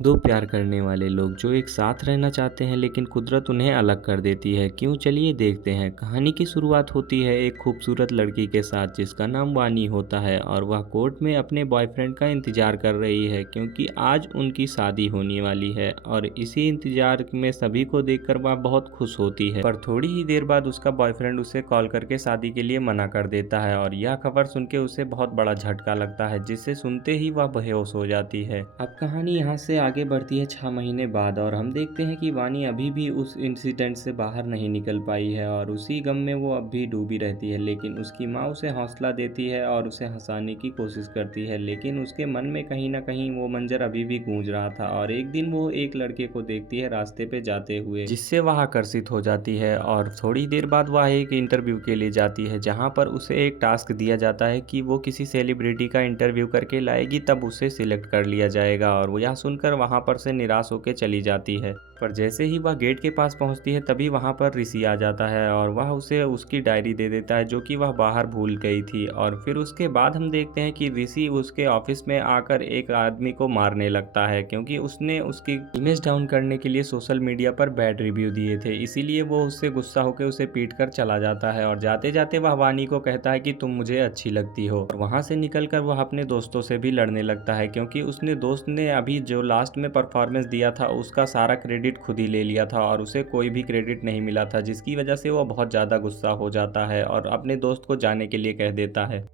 दो प्यार करने वाले लोग जो एक साथ रहना चाहते हैं लेकिन कुदरत उन्हें अलग कर देती है। क्यों, चलिए देखते हैं। कहानी की शुरुआत होती है एक खूबसूरत लड़की के साथ जिसका नाम वानी होता है और वह कोर्ट में अपने बॉयफ्रेंड का इंतजार कर रही है क्योंकि आज उनकी शादी होने वाली है और इसी इंतजार में सभी को देखकर वह बहुत खुश होती है। पर थोड़ी ही देर बाद उसका बॉयफ्रेंड उसे कॉल करके शादी के लिए मना कर देता है और यह खबर सुन के उसे बहुत बड़ा झटका लगता है जिसे सुनते ही वह बेहोश हो जाती है। अब कहानी यहाँ से आगे बढ़ती है 6 महीने बाद और हम देखते हैं कि वानी अभी भी उस इंसिडेंट से बाहर नहीं निकल पाई है और उसी गम में वो अब भी डूबी रहती है। लेकिन उसकी माँ उसे हौसला देती है और उसे हंसाने की कोशिश करती है, लेकिन उसके मन में कहीं ना कहीं वो मंजर अभी भी गूंज रहा था। और एक दिन वो एक लड़के को देखती है रास्ते पे जाते हुए जिससे वह आकर्षित हो जाती है और थोड़ी देर बाद वह एक इंटरव्यू के लिए जाती है जहाँ पर उसे एक टास्क दिया जाता है कि वो किसी सेलिब्रिटी का इंटरव्यू करके लाएगी, तब उसे सिलेक्ट कर लिया जाएगा। और वो यह सुनकर वहाँ पर से निराश होकर चली जाती है। पर जैसे ही वह गेट के पास पहुंचती है तभी वहां पर ऋषि आ जाता है और वह उसे उसकी डायरी दे देता है जो कि वह बाहर भूल गई थी। और फिर उसके बाद हम देखते हैं कि ऋषि उसके ऑफिस में आकर एक आदमी को मारने लगता है क्योंकि उसने उसकी इमेज डाउन करने के लिए सोशल मीडिया पर बैड रिव्यू दिए थे। इसीलिए वो उससे गुस्सा होकर उसे पीट कर चला जाता है और जाते जाते वह वानी को कहता है कि तुम मुझे अच्छी लगती हो। और वहां से निकलकर वह अपने दोस्तों से भी लड़ने लगता है क्योंकि उसने दोस्त ने अभी जो लास्ट में परफॉर्मेंस दिया था उसका सारा क्रेडिट खुद ही ले लिया था और उसे कोई भी क्रेडिट नहीं मिला था, जिसकी वजह से वो बहुत ज़्यादा गुस्सा हो जाता है और अपने दोस्त को जाने के लिए कह देता है।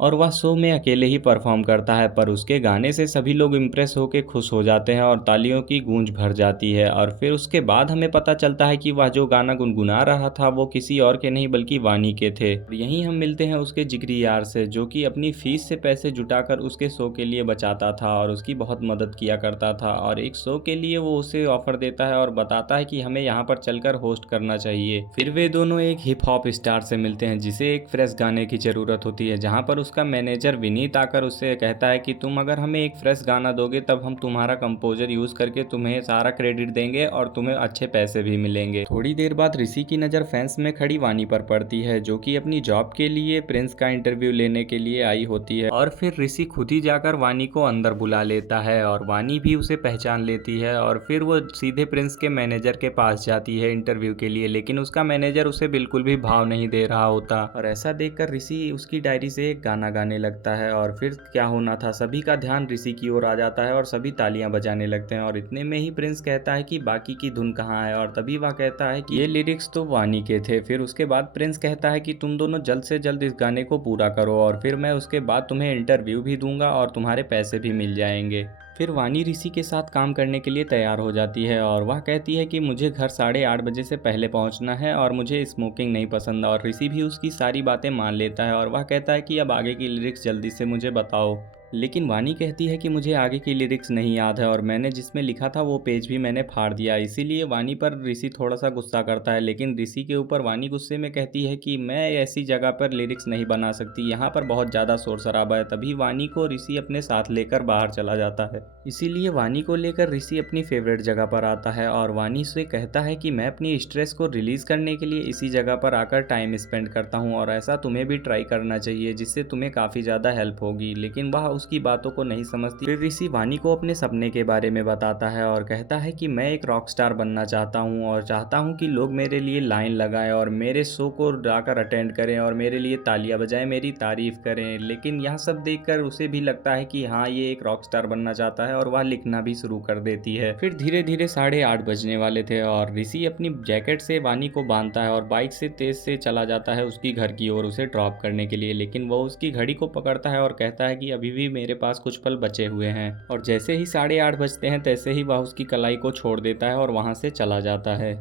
और वह शो में अकेले ही परफॉर्म करता है, पर उसके गाने से सभी लोग इम्प्रेस होकर खुश हो जाते हैं और तालियों की गूंज भर जाती है। और फिर उसके बाद हमें पता चलता है कि वह जो गाना गुनगुना रहा था वो किसी और के नहीं बल्कि वानी के थे। और यहीं हम मिलते हैं उसके जिगरी यार से जो कि अपनी फीस से पैसे जुटाकर उसके शो के लिए बचाता था और उसकी बहुत मदद किया करता था। और एक शो के लिए वो उसे ऑफर देता है और बताता है कि हमें यहाँ पर चलकर होस्ट करना चाहिए। फिर वे दोनों एक हिप हॉप स्टार से मिलते हैं जिसे एक फ्रेश गाने की जरूरत होती है, जहाँ पर उसका मैनेजर विनीत आकर उससे कहता है कि तुम अगर हमें एक फ्रेश गाना दोगे तब हम तुम्हारा कंपोजर यूज करके तुम्हें सारा क्रेडिट देंगे और तुम्हें अच्छे पैसे भी मिलेंगे। थोड़ी देर बाद ऋषि की नज़र फैंस में खड़ी वानी पर पड़ती है जो कि अपनी जॉब के लिए प्रिंस का इंटरव्यू लेने के लिए आई होती है। और फिर ऋषि खुद ही जाकर वानी को अंदर बुला लेता है और वानी भी उसे पहचान लेती है और फिर वो सीधे प्रिंस के मैनेजर के पास जाती है इंटरव्यू के लिए, लेकिन उसका मैनेजर उसे बिल्कुल भी भाव नहीं दे रहा होता। और ऐसा देखकर ऋषि उसकी डायरी से एक गाना गाने लगता है और फिर क्या होना था, सभी का ध्यान ऋषि की ओर आ जाता है और सभी तालियां बजाने लगते हैं। और इतने में ही प्रिंस कहता है कि बाकी की धुन कहाँ है, और तभी वह कहता है कि ये लिरिक्स तो वानी के थे। फिर उसके बाद प्रिंस कहता है कि तुम दोनों जल्द से जल्द इस गाने को पूरा करो और फिर मैं उसके बाद तुम्हें इंटरव्यू भी दूंगा और तुम्हारे पैसे भी मिल जाएंगे। फिर वानी ऋषि के साथ काम करने के लिए तैयार हो जाती है और वह कहती है कि मुझे घर 8:30 बजे से पहले पहुंचना है और मुझे स्मोकिंग नहीं पसंद। और ऋषि भी उसकी सारी बातें मान लेता है और वह कहता है कि अब आगे की लिरिक्स जल्दी से मुझे बताओ। लेकिन वानी कहती है कि मुझे आगे की लिरिक्स नहीं याद है और मैंने जिसमें लिखा था वो पेज भी मैंने फाड़ दिया। इसीलिए वानी पर ऋषि थोड़ा सा गुस्सा करता है, लेकिन ऋषि के ऊपर वानी गुस्से में कहती है कि मैं ऐसी जगह पर लिरिक्स नहीं बना सकती, यहाँ पर बहुत ज़्यादा शोर शराबा है। तभी वानी को ऋषि अपने साथ लेकर बाहर चला जाता है। इसीलिए वानी को लेकर ऋषि अपनी फेवरेट जगह पर आता है और वानी से कहता है कि मैं अपनी स्ट्रेस को रिलीज करने के लिए इसी जगह पर आकर टाइम स्पेंड करता हूँ और ऐसा तुम्हें भी ट्राई करना चाहिए जिससे तुम्हें काफ़ी ज़्यादा हेल्प होगी। लेकिन वह उसकी बातों को नहीं समझती। फिर ऋषि वानी को अपने सपने के बारे में बताता है और कहता है कि मैं एक रॉक स्टार बनना चाहता हूँ और चाहता हूँ कि लोग मेरे लिए लाइन लगाएं और मेरे शो को जाकर अटेंड करें और मेरे लिए तालियां बजाएं, मेरी तारीफ करें। लेकिन यह सब देखकर उसे भी लगता है कि हाँ, ये एक रॉक स्टार बनना चाहता है और वह लिखना भी शुरू कर देती है। फिर धीरे धीरे 8:30 बजने वाले थे और ऋषि अपनी जैकेट से वानी को बांधता है और बाइक से तेज से चला जाता है उसकी घर की ओर उसे ड्रॉप करने के लिए। लेकिन वो उसकी घड़ी को पकड़ता है और कहता है कि अभी भी मेरे पास कुछ पल बचे हुए हैं। और जैसे ही 8:30 बजते हैं तैसे ही वह उसकी कलाई को छोड़ देता है और वहां से चला जाता है।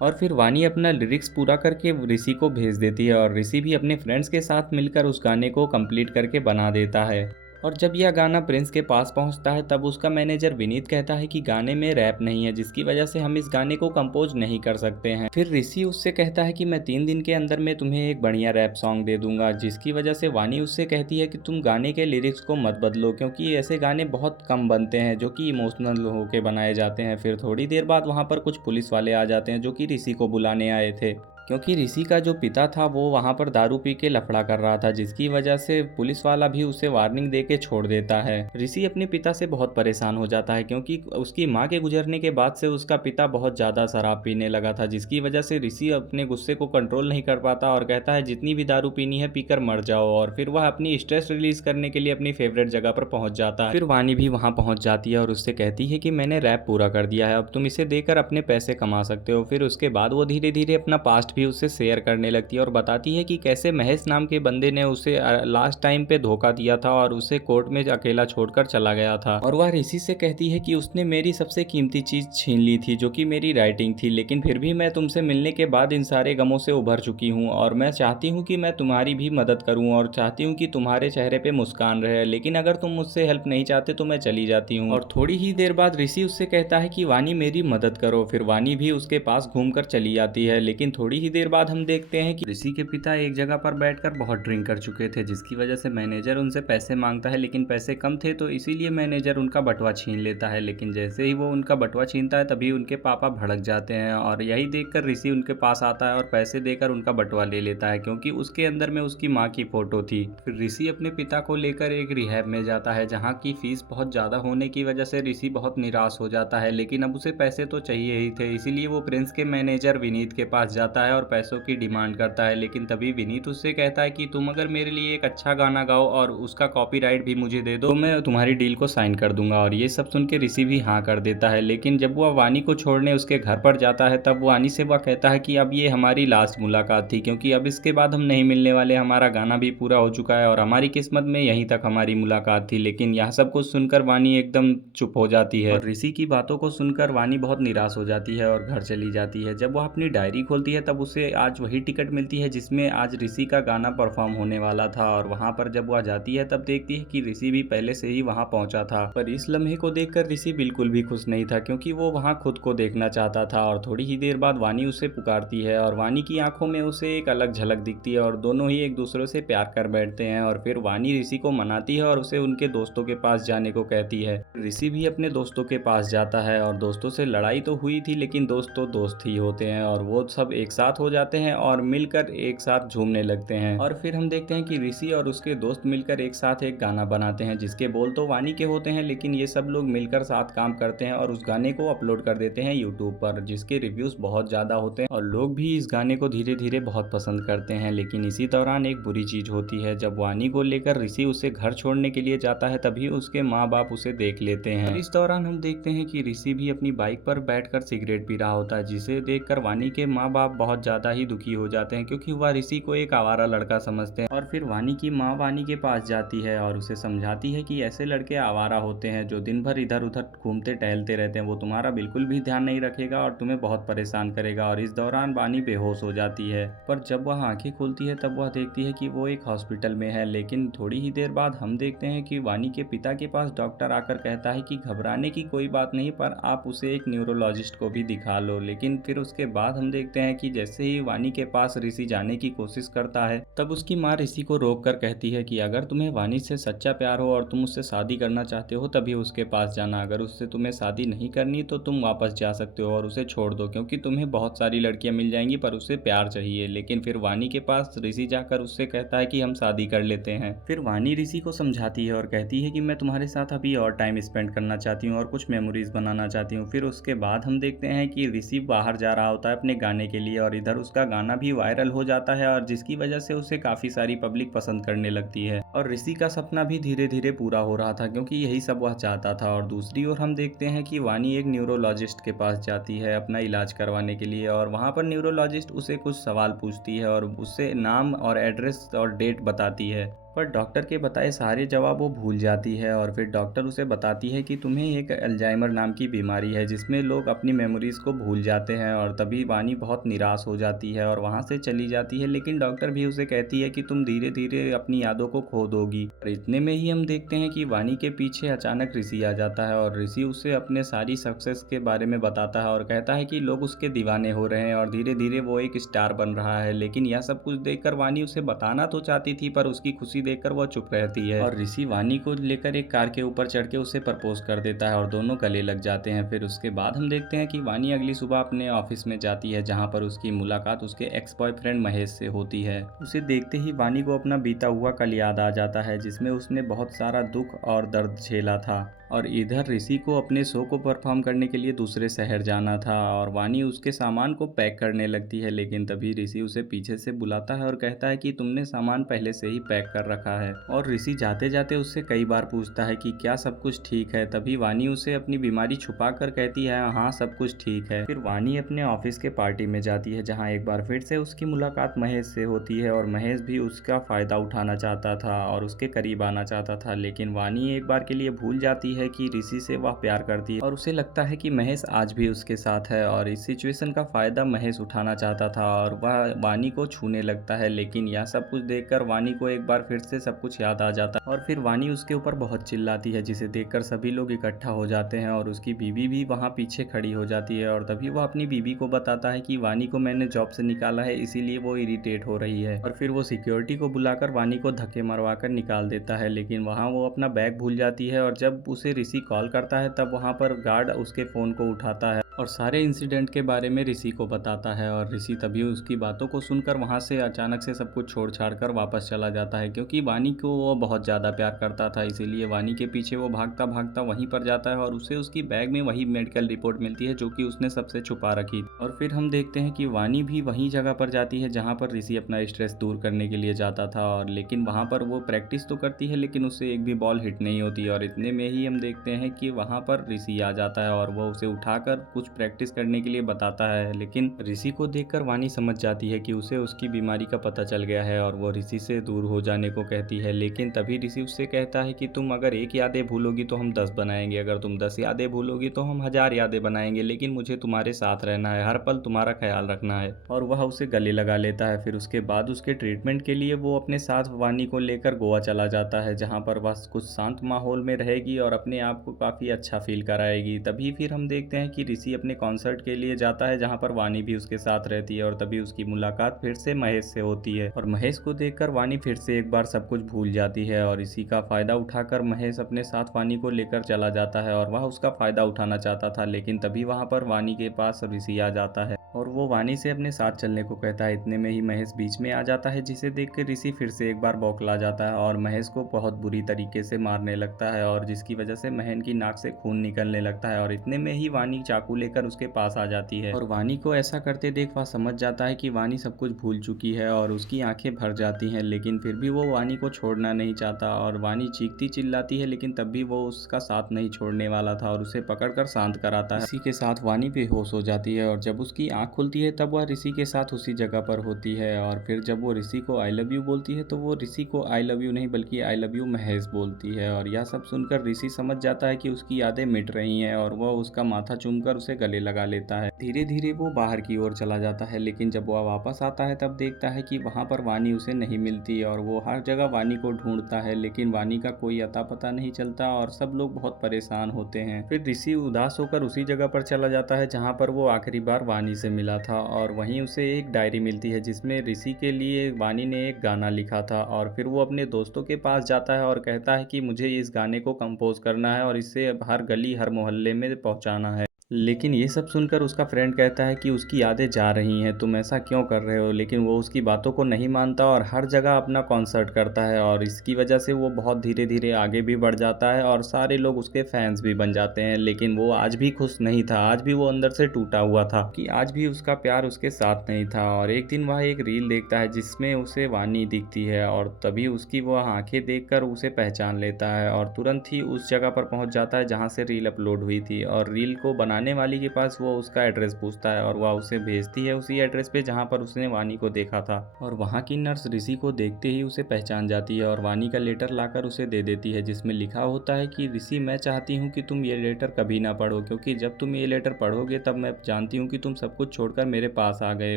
और फिर वानी अपना लिरिक्स पूरा करके ऋषि को भेज देती है और ऋषि भी अपने फ्रेंड्स के साथ मिलकर उस गाने को कंप्लीट करके बना देता है। और जब यह गाना प्रिंस के पास पहुंचता है तब उसका मैनेजर विनीत कहता है कि गाने में रैप नहीं है, जिसकी वजह से हम इस गाने को कंपोज नहीं कर सकते हैं। फिर ऋषि उससे कहता है कि मैं 3 दिन के अंदर में तुम्हें एक बढ़िया रैप सॉन्ग दे दूंगा, जिसकी वजह से वानी उससे कहती है कि तुम गाने के लिरिक्स को मत बदलो क्योंकि ऐसे गाने बहुत कम बनते हैं जो कि इमोशनल होके बनाए जाते हैं। फिर थोड़ी देर बाद वहाँ पर कुछ पुलिस वाले आ जाते हैं जो कि ऋषि को बुलाने आए थे क्योंकि ऋषि का जो पिता था वो वहाँ पर दारू पी के लफड़ा कर रहा था, जिसकी वजह से पुलिस वाला भी उसे वार्निंग दे के छोड़ देता है। ऋषि अपने पिता से बहुत परेशान हो जाता है क्योंकि उसकी माँ के गुजरने के बाद से उसका पिता बहुत ज़्यादा शराब पीने लगा था, जिसकी वजह से ऋषि अपने गुस्से को कंट्रोल नहीं कर पाता और कहता है जितनी भी दारू पीनी है पीकर मर जाओ। और फिर वह अपनी स्ट्रेस रिलीज करने के लिए अपनी फेवरेट जगह पर पहुंच जाता है। फिर वानी भी वहां पहुंच जाती है और उससे कहती है कि मैंने रैप पूरा कर दिया है, अब तुम इसे देकर अपने पैसे कमा सकते हो। फिर उसके बाद वो धीरे धीरे अपना पास्ट भी उससे शेयर करने लगती है और बताती है कि कैसे महेश नाम के बंदे ने उसे लास्ट टाइम पे धोखा दिया था और उसे कोर्ट में अकेला छोड़कर चला गया था। और वह ऋषि से कहती है कि उसने मेरी सबसे कीमती चीज छीन ली थी जो कि मेरी राइटिंग थी, लेकिन फिर भी मैं तुमसे मिलने के बाद इन सारे गमों से उभर चुकी हूँ और मैं चाहती हूँ कि मैं तुम्हारी भी मदद करूँ और चाहती हूँ कि तुम्हारे चेहरे पे मुस्कान रहे, लेकिन अगर तुम मुझसे हेल्प नहीं चाहते तो मैं चली जाती हूँ। और थोड़ी ही देर बाद ऋषि उससे कहता है कि वानी मेरी मदद करो। फिर वानी भी उसके पास घूमकर चली जाती है, लेकिन थोड़ी ही देर बाद हम देखते हैं कि ऋषि के पिता एक जगह पर बैठकर बहुत ड्रिंक कर चुके थे, जिसकी वजह से मैनेजर उनसे पैसे मांगता है, लेकिन पैसे कम थे तो इसीलिए मैनेजर उनका बटुआ छीन लेता है। लेकिन जैसे ही वो उनका बटुआ छीनता है तभी उनके पापा भड़क जाते हैं और यही देखकर ऋषि उनके पास आता है और पैसे देकर उनका बटुआ ले लेता है, क्योंकि उसके अंदर में उसकी माँ की फोटो थी। फिर ऋषि अपने पिता को लेकर एक रिहैब में जाता है जहाँ की फीस बहुत ज़्यादा होने की वजह से ऋषि बहुत निराश हो जाता है, लेकिन अब उसे पैसे तो चाहिए ही थे। इसीलिए वो प्रिंस के मैनेजर विनीत के पास जाता है और पैसों की डिमांड करता है। लेकिन तभी विनीत उससे कहता है कि तुम अगर मेरे लिए एक अच्छा गाना गाओ और उसका कॉपीराइट भी मुझे दे दो तो मैं तुम्हारी डील को साइन कर दूंगा। और ये सब सुन के ऋषि भी हाँ कर देता है। लेकिन जब वह वानी को छोड़ने उसके घर पर जाता है तब वानी से वह कहता है कि अब ये हमारी लास्ट मुलाकात थी, क्योंकि अब इसके बाद हम नहीं मिलने वाले, हमारा गाना भी पूरा हो चुका है और हमारी किस्मत में यहीं तक हमारी मुलाकात थी। लेकिन यह सब कुछ सुनकर वानी एकदम चुप हो जाती है और ऋषि की बातों को सुनकर वानी बहुत निराश हो जाती है और घर चली जाती है। जब वह अपनी डायरी खोलती है तब उसे आज वही टिकट मिलती है जिसमें आज ऋषि का गाना परफॉर्म होने वाला था। और वहां पर जब वह जाती है तब देखती है कि ऋषि भी पहले से ही वहां पहुंचा था, पर इस लम्हे को देखकर ऋषि बिल्कुल भी खुश नहीं था, क्योंकि वो वहां खुद को देखना चाहता था। और थोड़ी ही देर बाद वानी उसे पुकारती है और वानी की आंखों में उसे एक अलग झलक दिखती है और दोनों ही एक दूसरे से प्यार कर बैठते हैं। और फिर वानी ऋषि को मनाती है और उसे उनके दोस्तों के पास जाने को कहती है। ऋषि भी अपने दोस्तों के पास जाता है और दोस्तों से लड़ाई तो हुई थी, लेकिन दोस्त तो दोस्त ही होते हैं और वो सब एक साथ हो जाते हैं और मिलकर एक साथ झूमने लगते हैं। और फिर हम देखते हैं कि ऋषि और उसके दोस्त मिलकर एक साथ एक गाना बनाते हैं जिसके बोल तो वानी के होते हैं, लेकिन ये सब लोग मिलकर साथ काम करते हैं और उस गाने को अपलोड कर देते हैं यूट्यूब पर, जिसके रिव्यूज बहुत ज्यादा होते हैं और लोग भी इस गाने को धीरे धीरे बहुत पसंद करते हैं। लेकिन इसी दौरान एक बुरी चीज होती है। जब वानी को लेकर ऋषि उसे घर छोड़ने के लिए जाता है तभी उसके माँ बाप उसे देख लेते हैं। इस दौरान हम देखते हैं कि ऋषि भी अपनी बाइक पर बैठकर सिगरेट पी रहा होता है, जिसे देखकर वानी के माँ बाप बहुत ज्यादा ही दुखी हो जाते हैं, क्योंकि वह ऋषि को एक आवारा लड़का समझते हैं। और फिर वानी की माँ वानी के पास जाती है और उसे समझाती है कि ऐसे लड़के आवारा होते हैं जो दिन भर इधर उधर घूमते टहलते रहते हैं, वो तुम्हारा बिल्कुल भी ध्यान नहीं रखेगा और तुम्हें बहुत परेशान करेगा। और इस दौरान वानी बेहोश हो जाती है, पर जब वह आंखें खोलती है तब वह देखती है कि वो एक हॉस्पिटल में है। लेकिन थोड़ी ही देर बाद हम देखते हैं कि वानी के पिता के पास डॉक्टर आकर कहता है कि घबराने की कोई बात नहीं, पर आप उसे एक न्यूरोलॉजिस्ट को भी दिखा लो। लेकिन फिर उसके बाद हम देखते हैं कि जैसे ही वानी के पास ऋषि जाने की कोशिश करता है तब उसकी माँ ऋषि को रोक कर कहती है कि अगर तुम्हें वानी से सच्चा प्यार हो और तुम उससे शादी करना चाहते हो तभी उसके पास जाना, अगर उससे तुम्हें शादी नहीं करनी तो तुम वापस जा सकते हो और उसे छोड़ दो, क्योंकि तुम्हें बहुत सारी लड़कियां मिल जाएंगी पर उसे प्यार चाहिए। लेकिन फिर वानी के पास ऋषि जाकर उससे कहता है कि हम शादी कर लेते हैं। फिर वानी ऋषि को समझाती है और कहती है कि मैं तुम्हारे साथ अभी और टाइम स्पेंड करना चाहती हूँ और कुछ मेमोरीज बनाना चाहती हूँ। फिर उसके बाद हम देखते हैं कि ऋषि बाहर जा रहा होता है अपने गाने के लिए और इधर उसका गाना भी वायरल हो जाता है और जिसकी वजह से उसे काफी सारी पब्लिक पसंद करने लगती है और ऋषि का सपना भी धीरे धीरे पूरा हो रहा था, क्योंकि यही सब वह चाहता था। और दूसरी ओर हम देखते हैं कि वानी एक न्यूरोलॉजिस्ट के पास जाती है अपना इलाज करवाने के लिए और वहां पर न्यूरोलॉजिस्ट उसे कुछ सवाल पूछती है और उससे नाम और एड्रेस और डेट बताती है, पर डॉक्टर के बताए सारे जवाब वो भूल जाती है। और फिर डॉक्टर उसे बताती है कि तुम्हें एक अल्जाइमर नाम की बीमारी है जिसमें लोग अपनी मेमोरीज को भूल जाते हैं। और तभी वानी बहुत निराश हो जाती है और वहां से चली जाती है, लेकिन डॉक्टर भी उसे कहती है कि तुम धीरे धीरे अपनी यादों को खो दोगी। और इतने में ही हम देखते हैं कि वानी के पीछे अचानक ऋषि आ जाता है और ऋषि उसे अपने सारी सक्सेस के बारे में बताता है और कहता है कि लोग उसके दीवाने हो रहे हैं और धीरे धीरे वो एक स्टार बन रहा है। लेकिन यह सब कुछ देखकर वानी उसे बताना तो चाहती थी, पर उसकी खुशी देखकर वो चुप रहती है और ऋषि वानी को लेकर एक कार के ऊपर चढ़ के उसे प्रपोज कर देता है और दोनों गले लग जाते हैं। फिर उसके बाद हम देखते हैं कि वानी अगली सुबह अपने ऑफिस में जाती है, जहाँ पर उसकी मुलाकात उसके एक्स बॉयफ्रेंड महेश से होती है। उसे देखते ही वानी को अपना बीता हुआ कल याद आ जाता है, जिसमें उसने बहुत सारा दुख और दर्द झेला था। और इधर ऋषि को अपने शो को परफॉर्म करने के लिए दूसरे शहर जाना था और वानी उसके सामान को पैक करने लगती है, लेकिन तभी ऋषि उसे पीछे से बुलाता है और कहता है कि तुमने सामान पहले से ही पैक कर रखा है। और ऋषि जाते जाते उससे कई बार पूछता है कि क्या सब कुछ ठीक है। तभी वानी उसे अपनी बीमारी छुपा कर कहती है हाँ सब कुछ ठीक है। फिर वानी अपने ऑफिस के पार्टी में जाती है, जहाँ एक बार फिर से उसकी मुलाकात महेश से होती है और महेश भी उसका फायदा उठाना चाहता था और उसके करीब आना चाहता था, लेकिन वानी एक बार के लिए भूल जाती है कि ऋषि से वह प्यार करती है और उसे लगता है कि महेश आज भी उसके साथ है और इस सिचुएशन का फायदा महेश उठाना चाहता था और वह वानी को छूने लगता है। लेकिन यह सब कुछ देखकर वानी को एक बार फिर से सब कुछ याद आ जाता है और फिर वानी उसके ऊपर बहुत चिल्लाती है, जिसे देखकर सभी लोग इकट्ठा हो जाते हैं और उसकी बीवी भी वहाँ पीछे खड़ी हो जाती है। और तभी वह अपनी बीवी को बताता है कि वानी को मैंने जॉब से निकाला है, इसीलिए वो इरिटेट हो रही है। और फिर वो सिक्योरिटी को बुलाकर वानी को धक्के मरवाकर निकाल देता है, लेकिन वहाँ वो अपना बैग भूल जाती है और जब उसे ऋषि कॉल करता है तब वहाँ पर गार्ड उसके फ़ोन को उठाता है और सारे इंसिडेंट के बारे में ऋषि को बताता है। और ऋषि तभी उसकी बातों को सुनकर वहाँ से अचानक से सब कुछ छोड़ छाड़ कर वापस चला जाता है, क्योंकि वानी को वो बहुत ज़्यादा प्यार करता था, इसीलिए वानी के पीछे वो भागता भागता वहीं पर जाता है और उसे उसकी बैग में वही मेडिकल रिपोर्ट मिलती है जो कि उसने सबसे छुपा रखी। और फिर हम देखते हैं कि वानी भी वहीं जगह पर जाती है जहाँ पर ऋषि अपना स्ट्रेस दूर करने के लिए जाता था, और लेकिन वहाँ पर वो प्रैक्टिस तो करती है लेकिन उससे एक भी बॉल हिट नहीं होती। और इतने में ही हम देखते हैं कि वहाँ पर ऋषि आ जाता है और वो उसे उठाकर कुछ प्रैक्टिस करने के लिए बताता है, लेकिन ऋषि को देखकर वानी समझ जाती है कि उसे उसकी बीमारी का पता चल गया है और वो ऋषि से दूर हो जाने को कहती है। लेकिन तभी ऋषि उससे कहता है कि तुम अगर एक यादें भूलोगी तो हम 10 बनाएंगे, अगर तुम 10 यादें भूलोगी तो हम 1000 यादें बनाएंगे, लेकिन मुझे तुम्हारे साथ रहना है, हर पल तुम्हारा ख्याल रखना है। और वह उसे गले लगा लेता है। फिर उसके बाद उसके ट्रीटमेंट के लिए वो अपने साथ वानी को लेकर गोवा चला जाता है, जहाँ पर वह कुछ शांत माहौल में रहेगी और अपने आप को काफ़ी अच्छा फील कराएगी। तभी फिर हम देखते हैं कि ऋषि अपने कॉन्सर्ट के लिए जाता है, जहाँ पर वानी भी उसके साथ रहती है और तभी उसकी मुलाकात फिर से महेश से होती है और महेश को देखकर वानी फिर से एक बार सब कुछ भूल जाती है और इसी का फायदा उठाकर महेश अपने साथ वानी को लेकर चला जाता है और वह उसका फायदा उठाना चाहता था, लेकिन तभी वहाँ पर वानी के पास ऋषि आ जाता है और वो वानी से अपने साथ चलने को कहता है। इतने में ही महेश बीच में आ जाता है, जिसे देख कर ऋषि फिर से एक बार बौखला जाता है और महेश को बहुत बुरी तरीके से मारने लगता है और जिसकी वजह से महन की नाक से खून निकलने लगता है। और इतने में ही वानी चाकू लेकर उसके पास आ जाती है और वानी को ऐसा करते देख वह समझ जाता है कि वानी सब कुछ भूल चुकी है और उसकी आंखें भर जाती हैं, लेकिन फिर भी वो वानी को छोड़ना नहीं चाहता और वानी चीखती चिल्लाती है, लेकिन तब भी वो उसका साथ नहीं छोड़ने वाला था और उसे पकड़कर शांत कराता है। इसी के साथ वानी बेहोश हो जाती है और जब उसकी आंख खुलती है तब वह ऋषि के साथ उसी जगह पर होती है और फिर जब वो ऋषि को आई लव यू बोलती है तो वो ऋषि को आई लव यू नहीं बल्कि आई लव यू महेश बोलती है। और यह सब सुनकर ऋषि समझ जाता है कि उसकी यादें मिट रही हैं और वह उसका माथा चूमकर उसे गले लगा लेता है। धीरे धीरे वो बाहर की ओर चला जाता है, लेकिन जब वह वापस आता है तब देखता है कि वहाँ पर वानी उसे नहीं मिलती और वो हर जगह वानी को ढूंढता है, लेकिन वानी का कोई अता पता नहीं चलता और सब लोग बहुत परेशान होते हैं। फिर ऋषि उदास होकर उसी जगह पर चला जाता है जहाँ पर वो आखिरी बार वानी से मिला था और वहीं उसे एक डायरी मिलती है जिसमें ऋषि के लिए वानी ने एक गाना लिखा था। और फिर वो अपने दोस्तों के पास जाता है और कहता है कि मुझे इस गाने को कंपोज करना है और इसे हर गली हर मोहल्ले में पहुंचाना है। लेकिन ये सब सुनकर उसका फ्रेंड कहता है कि उसकी यादें जा रही हैं, तुम ऐसा क्यों कर रहे हो, लेकिन वो उसकी बातों को नहीं मानता और हर जगह अपना कॉन्सर्ट करता है और इसकी वजह से वो बहुत धीरे धीरे आगे भी बढ़ जाता है और सारे लोग उसके फैंस भी बन जाते हैं। लेकिन वो आज भी खुश नहीं था, आज भी वो अंदर से टूटा हुआ था कि आज भी उसका प्यार उसके साथ नहीं था। और एक दिन वह एक रील देखता है जिसमें उसे वानी दिखती है और तभी उसकी वह आंखें देखकर उसे पहचान लेता है और तुरंत ही उस जगह पर पहुंच जाता है जहां से रील अपलोड हुई थी और रील को बनाने वाली के पास वो उसका एड्रेस पूछता है और वह उसे भेजती है उसी एड्रेस पे जहाँ पर उसने वानी को देखा था। और वहाँ की नर्स ऋषि को देखते ही उसे पहचान जाती है और वानी का लेटर लाकर उसे दे देती है, जिसमें लिखा होता है कि ऋषि मैं चाहती हूँ कि तुम ये लेटर कभी ना पढ़ो, क्योंकि जब तुम ये लेटर पढ़ोगे तब मैं जानती हूँ कि तुम सब कुछ छोड़कर मेरे पास आ गए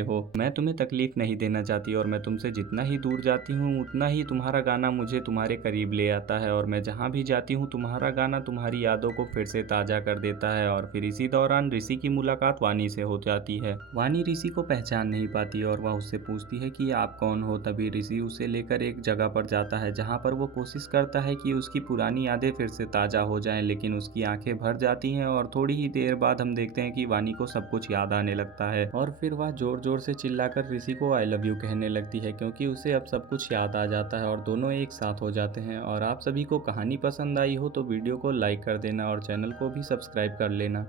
हो। मैं तुम्हें तकलीफ नहीं देना चाहती और मैं तुमसे जितना ही दूर जाती हूँ उतना ही तुम्हारा गाना मुझे तुम्हारे करीब ले आता है और मैं जहाँ भी जाती हूँ तुम्हारा गाना तुम्हारी यादों को फिर से ताज़ा कर देता है। और फिर इसी दौरान ऋषि की मुलाकात वानी से हो जाती है। वानी ऋषि को पहचान नहीं पाती और वह उससे पूछती है कि आप कौन हो। तभी ऋषि उसे लेकर एक जगह पर जाता है जहाँ पर वो कोशिश करता है कि उसकी पुरानी यादें फिर से ताज़ा हो जाएं, लेकिन उसकी आंखें भर जाती हैं और थोड़ी ही देर बाद हम देखते हैं कि वानी को सब कुछ याद आने लगता है और फिर वह जोर जोर से चिल्लाकर ऋषि को आई लव यू कहने लगती है, क्योंकि उसे अब सब कुछ याद आ जाता है और दोनों एक साथ हो जाते हैं। और आप सभी को कहानी पसंद आई हो तो वीडियो को लाइक कर देना और चैनल को भी सब्सक्राइब कर लेना।